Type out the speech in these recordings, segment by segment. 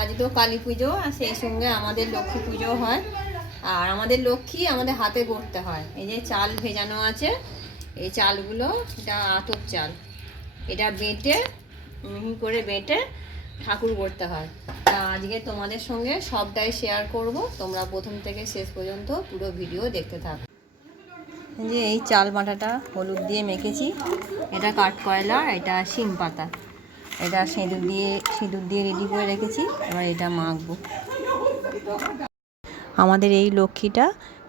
আজ তো কালী পুজো, আর সেই সঙ্গে আমাদের লক্ষ্মী পুজো হয়। আর আমাদের লক্ষ্মী আমাদের হাতে গড়তে হয়। এই যে চাল ভেজানো আছে, এই চালগুলো, এটা আতপ চাল, এটা বেটে মিহি করে বেটে ঠাকুর গড়তে হয়। তা আজকে তোমাদের সঙ্গে সবটাই শেয়ার করব, তোমরা প্রথম থেকে শেষ পর্যন্ত পুরো ভিডিও দেখতে থাকো। যে এই চাল বাটাটা হলুদ দিয়ে মেখেছি, এটা কাঠকয়লা, এটা শিং পাতা, এটা সিঁদুর দিয়ে রেডি করে রেখেছি। এবার এটা মাখবো। আমাদের এই লক্ষ্মীটা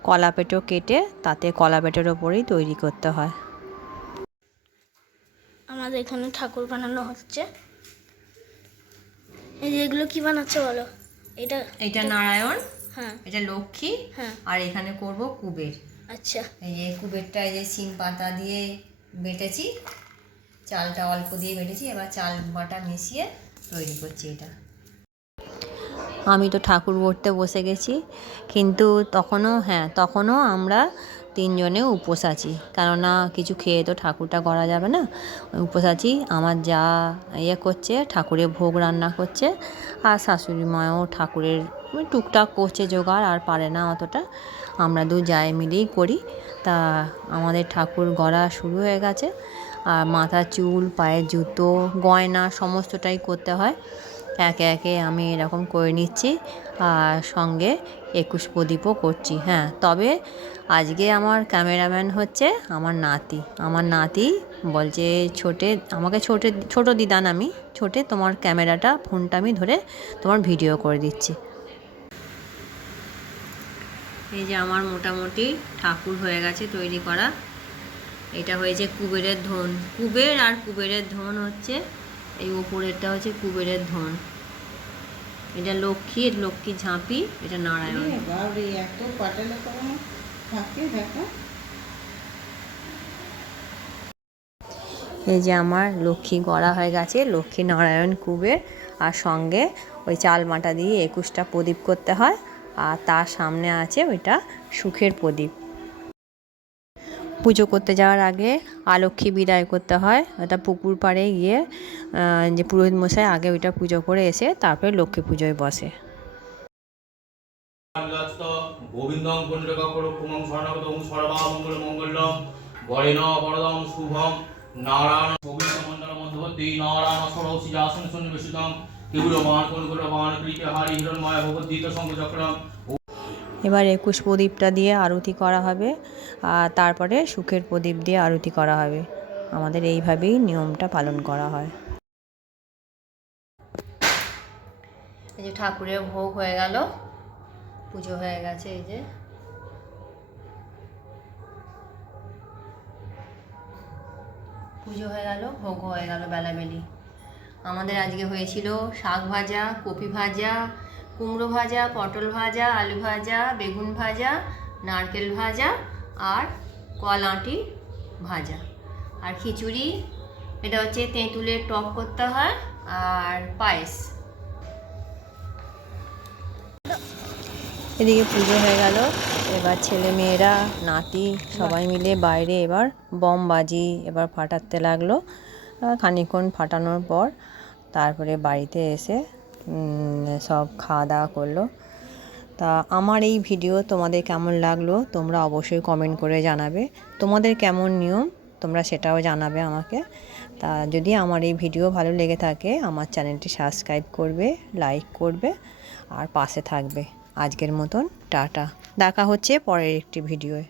কলাপেটো কেটে তাতে কলাপেটোর ওপরেই তৈরি করতে হয়। আমাদের এখানে ঠাকুর বানানো হচ্ছে। এই যে এগুলো কি বানাচ্ছে বলো? এটা নারায়ণ, হ্যাঁ, এটা লক্ষ্মী, হ্যাঁ, আর এখানে করব কুবের। আচ্ছা, এই যে কুবেরটা এই যে শিং পাতা দিয়ে বেটেছি, চালটা অল্প দিয়ে বেটেছি, এবার চাল বাটা মিশিয়ে তৈরি করছি এটা। আমি তো ঠাকুর গড়তে বসে গেছি, কিন্তু তখনও আমরা তিনজনে উপোস আছি, কেননা কিছু খেয়ে তো ঠাকুরটা গড়া যাবে না। উপোস আছি। আমার যা করছে, ঠাকুরের ভোগ রান্না করছে, আর শাশুড়ি মাও ঠাকুরের টুকটাক করছে জোগাড়, আর পারে না অতটা। আমরা দু জায়ে মিলেই করি। তা আমাদের ঠাকুর গড়া শুরু হয়ে গেছে, আর মাথার চুল, পায়ের জুতো, গয়না সমস্তটাই করতে হয়। একে একে আমি এরকম করে নিচ্ছি, আর সঙ্গে 21 প্রদীপও করছি। তবে আজকে আমার ক্যামেরাম্যান হচ্ছে আমার নাতি বলছে, আমাকে ছোটো দিদান, আমি ছোটে, তোমার ক্যামেরাটা, ফোনটা আমি ধরে তোমার ভিডিও করে দিচ্ছি। এই যে আমার মোটামুটি ঠাকুর হয়ে গেছে তৈরি করা। এটা হয়েছে কুবেরের ধন। কুবেরের ধন হচ্ছে এই ওপরেরটা হচ্ছে কুবেরের ধন। এটা লক্ষ্মী ঝাঁপি, এটা নারায়ণ। এই যে আমার লক্ষ্মী গড়া হয়ে গেছে, লক্ষ্মী, নারায়ণ, কুবের, আর সঙ্গে ওই চাল মাটা দিয়ে 21টা প্রদীপ করতে হয়, আর তার সামনে আছে ওইটা সুখের প্রদীপ। পুজো করতে যাওয়ার আগে আলক্ষ্মী বিদায় করতে হয়। ওটা পুকুর পাড়ে গিয়ে যে পুরোহিত মশাই আগে ওইটা পুজো করে এসে তারপরে লক্ষ্মী পুজোয় বসে। গোবিন্দং পুণ্ডরীকাক্ষরক্ষুমং শরণাগতং সর্বামঙ্গল মঙ্গলম বরেণ বরদং শুভম নারায়ণ গোবিন্দমণ্ডল মধ্যবর্তী নারায়ণ সরৌ সিংহাসন সন্নিবেশিতং কেবলবান কোনকুলবান কৃতহারি হিরণ্ময় ভগবদ্গীত শঙ্খচক্রম। এবার 21 প্রদীপটা দিয়ে আরতি করা হবে, আর তারপরে সুখের প্রদীপ দিয়ে আরতি করা হবে। আমাদের এইভাবেই নিয়মটা পালন করা হয়। এই যে ঠাকুরের ভোগ হয়ে গেল, পুজো হয়ে গেছে। এই যে পুজো হয়ে গেল, ভোগ হয়ে গেল বেলাবেলি। আমাদের আজকে হয়েছিল শাক ভাজা, কপি ভাজা, কুমড়ো ভাজা, পটল ভাজা, আলু ভাজা, বেগুন ভাজা, নারকেল ভাজা, আর কল আঁটি ভাজা, আর খিচুড়ি। এটা হচ্ছে তেঁতুলের টক করতে হয়, আর পায়েস। এদিকে পুজো হয়ে গেল। এবার ছেলে মেয়েরা, নাতি সবাই মিলে বাইরে এবার বোমবাজি ফাটাতে লাগলো। খানিকক্ষণ ফাটানোর পর তারপরে বাড়িতে এসে সব খাওয়া দাওয়া করলো। তা আমার এই ভিডিও তোমাদের কেমন লাগলো তোমরা অবশ্যই কমেন্ট করে জানাবে। তোমাদের কেমন নিয়ম তোমরা সেটাও জানাবে আমাকে। তা যদি আমার এই ভিডিও ভালো লেগে থাকে, আমার চ্যানেলটি সাবস্ক্রাইব করবে, লাইক করবে, আর পাশে থাকবে। আজকের মতন টাটা। দেখা হচ্ছে পরের একটি ভিডিওয়।